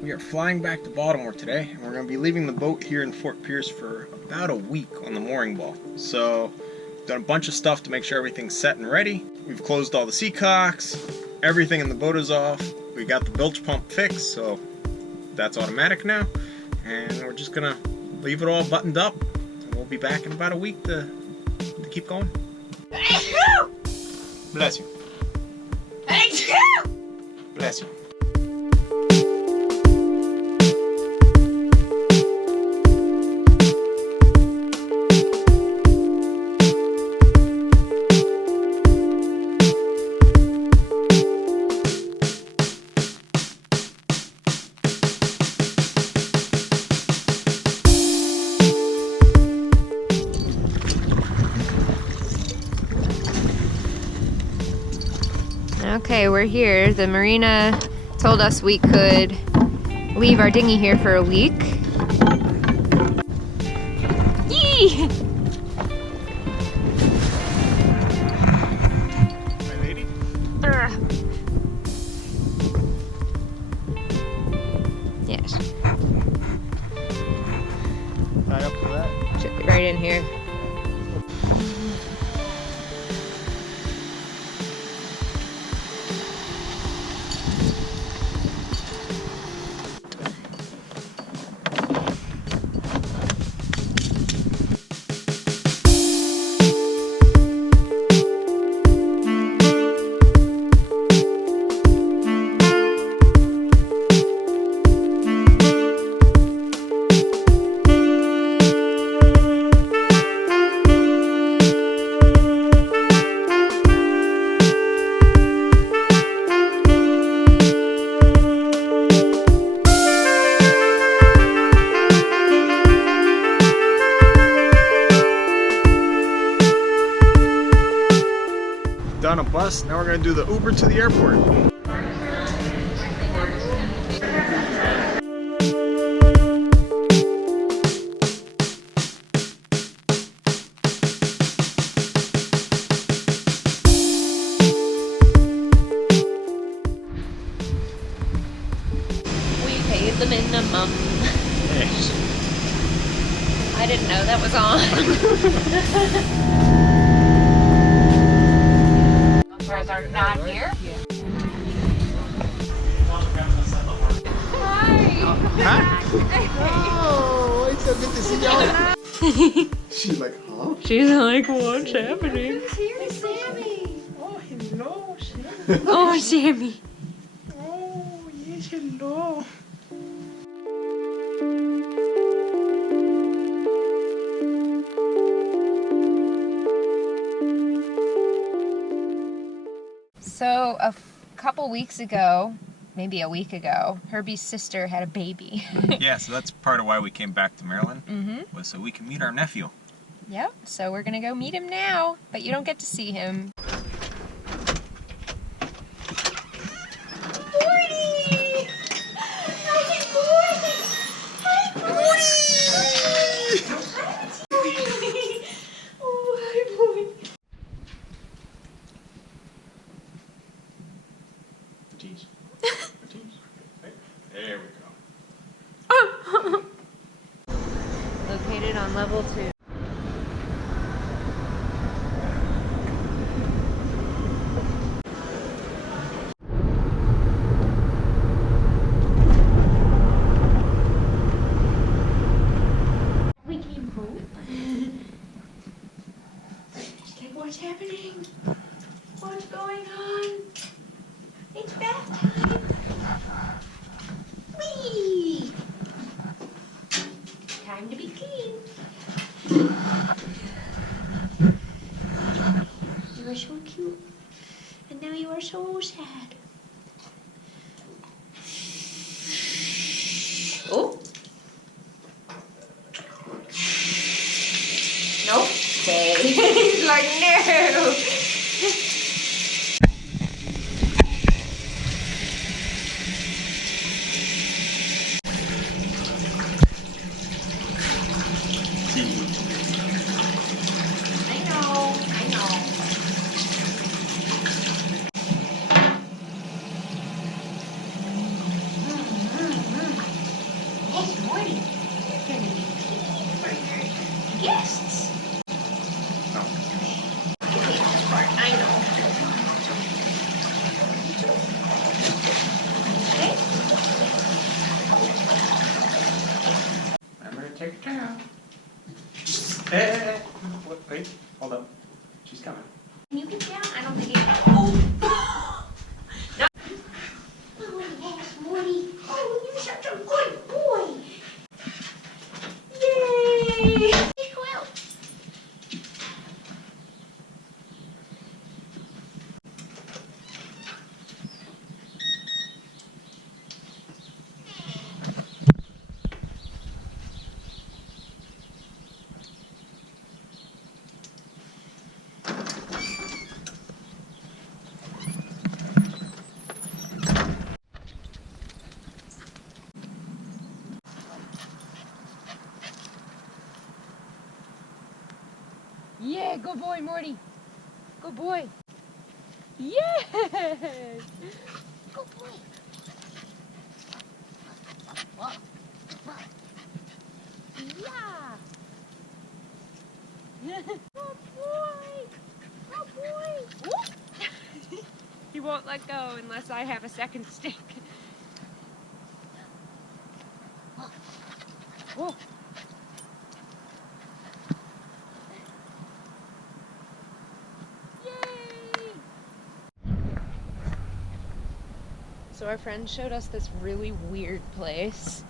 We are flying back to Baltimore today, and we're going to be leaving the boat here in Fort Pierce for about a week on the mooring ball. So, done a bunch of stuff to make sure everything's set and ready. We've closed all the seacocks, everything in the boat is off. We got the bilge pump fixed, so that's automatic now. And we're just going to leave it all buttoned up, and we'll be back in about a week to keep going. Bless you. Bless you. Okay, we're here. The marina told us we could leave our dinghy here for a week. Yee! Hi, lady. Yes. Tie up for that. Should be right in here. Done a bus, now we're going to do the Uber to the airport. We paid the minimum. Yes. I didn't know that was on. Are not here? Hi. Oh, it's so good to see y'all. She's like, huh? She's like, what's happening? Here's Sammy. Oh, hello, Sammy. Oh, Sammy. Oh, yes, hello. So a couple weeks ago, maybe a week ago, Herby's sister had a baby. Yeah, so that's part of why we came back to Maryland, Mm-hmm. was so we can meet our nephew. Yep, so we're gonna go meet him now, but you don't get to see him. Morty! Hi, Morty! Hi, Morty! Oh, hi, Morty. Jeez. There we go. Located on level 2. We came home. Like, what's happening? What's going on? It's bath time. Whee! Time to be clean. You are so cute. And now you are so sad. Oh. Nope. Okay. He's like, no. I know. Take your time. Hey, wait, hold up. She's coming. Can you get down? I don't think you can. Oh! No. Oh, yes, Morty. Oh, you're such a good boy. Yay! Let's go out. Yeah, good boy, Morty. Good boy. Yes! Good boy. Yeah! Good boy! Good boy! He won't let go unless I have a second stick. Whoa. So our friend showed us this really weird place.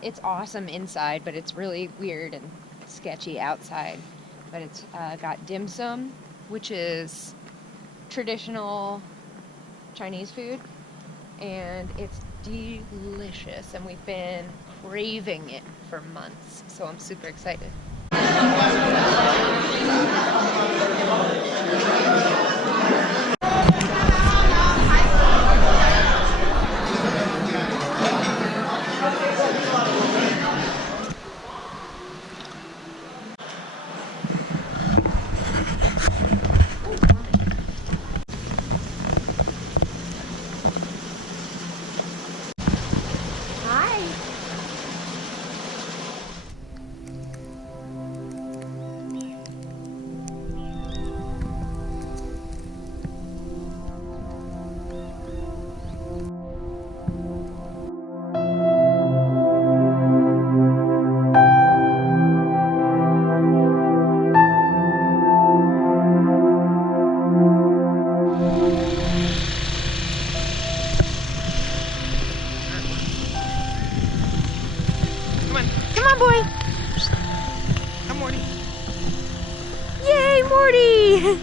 It's awesome inside, but it's really weird and sketchy outside. But it's got dim sum, which is traditional Chinese food, and it's delicious, and we've been craving it for months, so I'm super excited. Come on, boy. Come, Morty. Yay, Morty!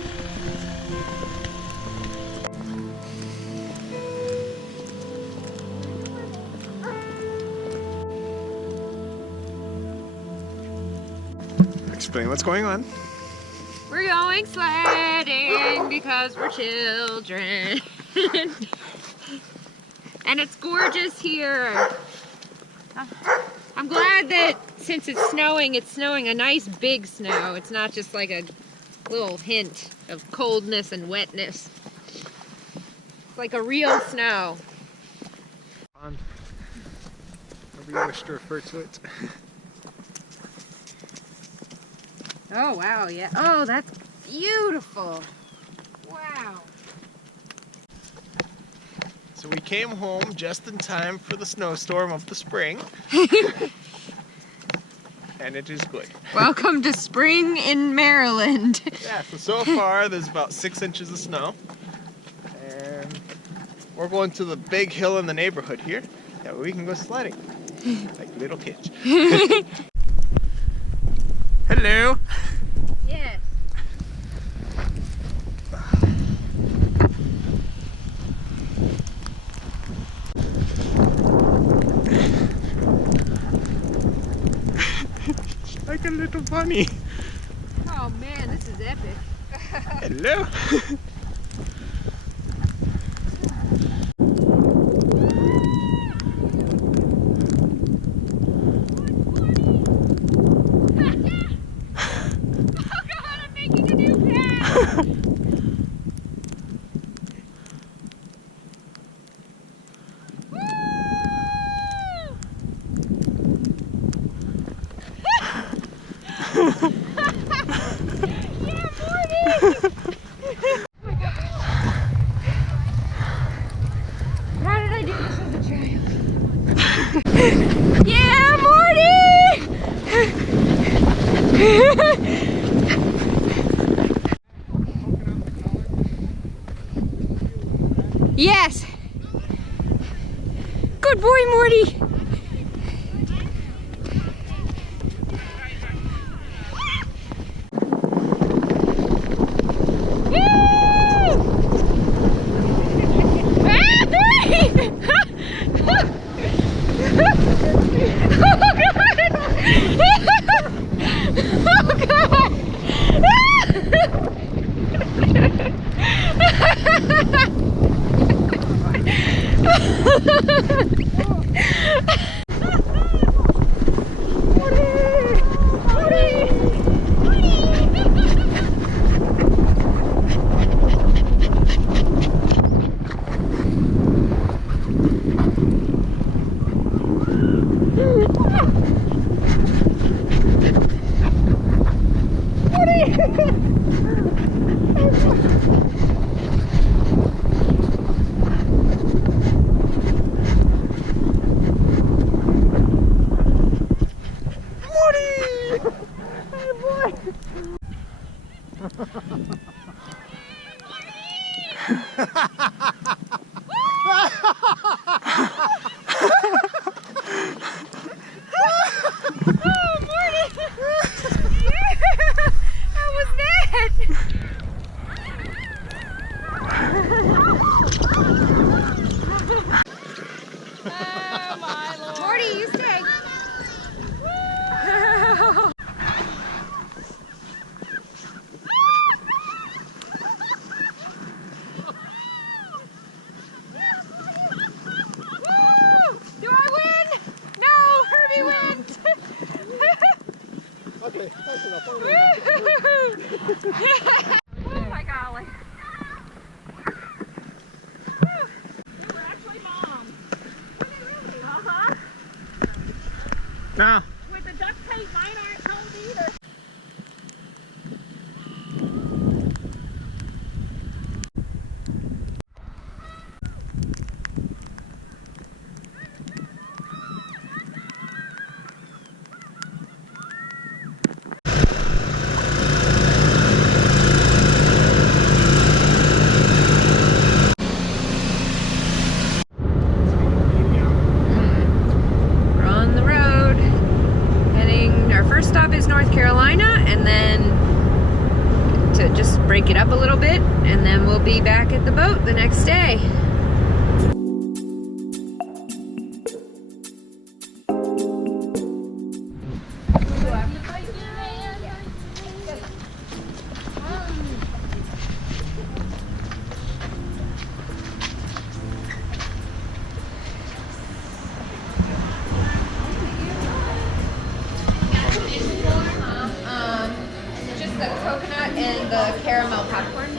Explain what's going on. We're going sledding because we're children. And it's gorgeous here. I'm glad that since it's snowing a nice big snow. It's not just like a little hint of coldness and wetness. It's like a real snow. However you wish to refer to it. Oh, wow, yeah. Oh, that's beautiful. Wow. So we came home just in time for the snowstorm of the spring. And it is good. Welcome to spring in Maryland. Yeah, so far there's about 6 inches of snow. And we're going to the big hill in the neighborhood here. Yeah, we can go sledding. Like little kids. Hello. Yes. Like a little bunny. Oh man, this is epic. Hello. Yeah, Morty! Yes. Good boy, Morty. Morty, you stay. Do I win? No, Herby wins. Okay, that's enough. Oh my golly. We're actually moms. Nah. With the duct tape, mine aren't combed either. We're on the road. Heading, our first stop is North Carolina, and then to just break it up a little bit, and then we'll be back at the boat the next day. Just the coconut and the caramel popcorn.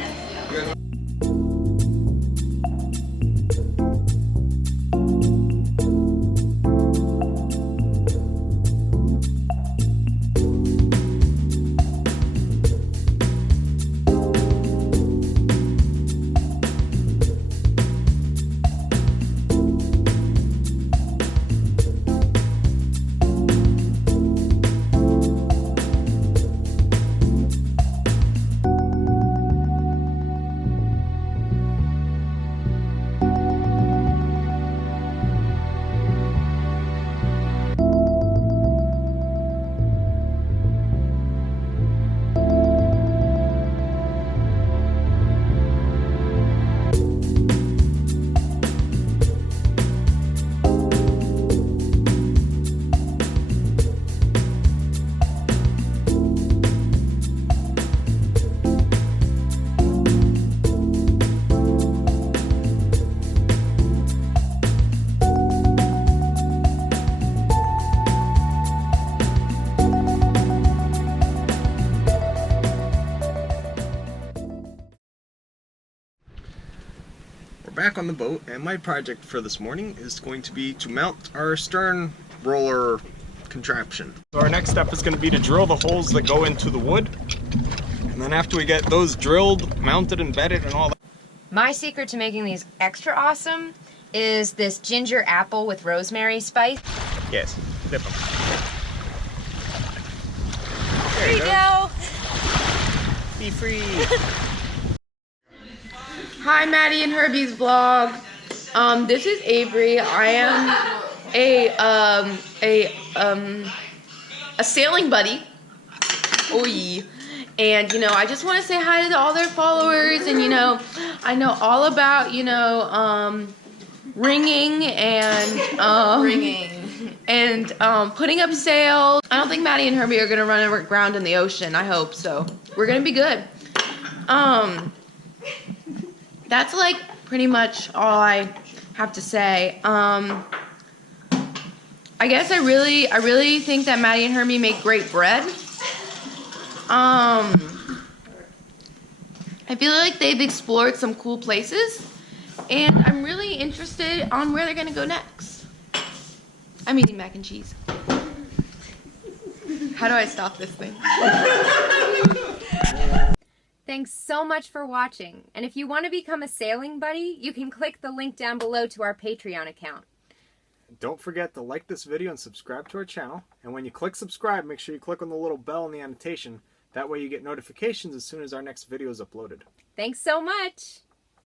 Back on the boat, and my project for this morning is going to be to mount our stern roller contraption. So our next step is going to be to drill the holes that go into the wood, and then after we get those drilled, mounted, and bedded, and all that. My secret to making these extra awesome is this ginger apple with rosemary spice. Yes, dip them. There you go. Be free. Hi, Maddie and Herby's vlog. This is Avery. I am a sailing buddy. Oi. And, you know, I just want to say hi to all their followers. And, you know, I know all about, you know, ringing and putting up sails. I don't think Maddie and Herby are gonna run aground in the ocean. I hope so. We're gonna be good. That's like pretty much all I have to say. I guess I really think that Maddie and Herby make great bread. I feel like they've explored some cool places, and I'm really interested on where they're gonna go next. I'm eating mac and cheese. How do I stop this thing? Thanks so much for watching. And if you want to become a sailing buddy, you can click the link down below to our Patreon account. Don't forget to like this video and subscribe to our channel. And when you click subscribe, make sure you click on the little bell in the annotation. That way you get notifications as soon as our next video is uploaded. Thanks so much.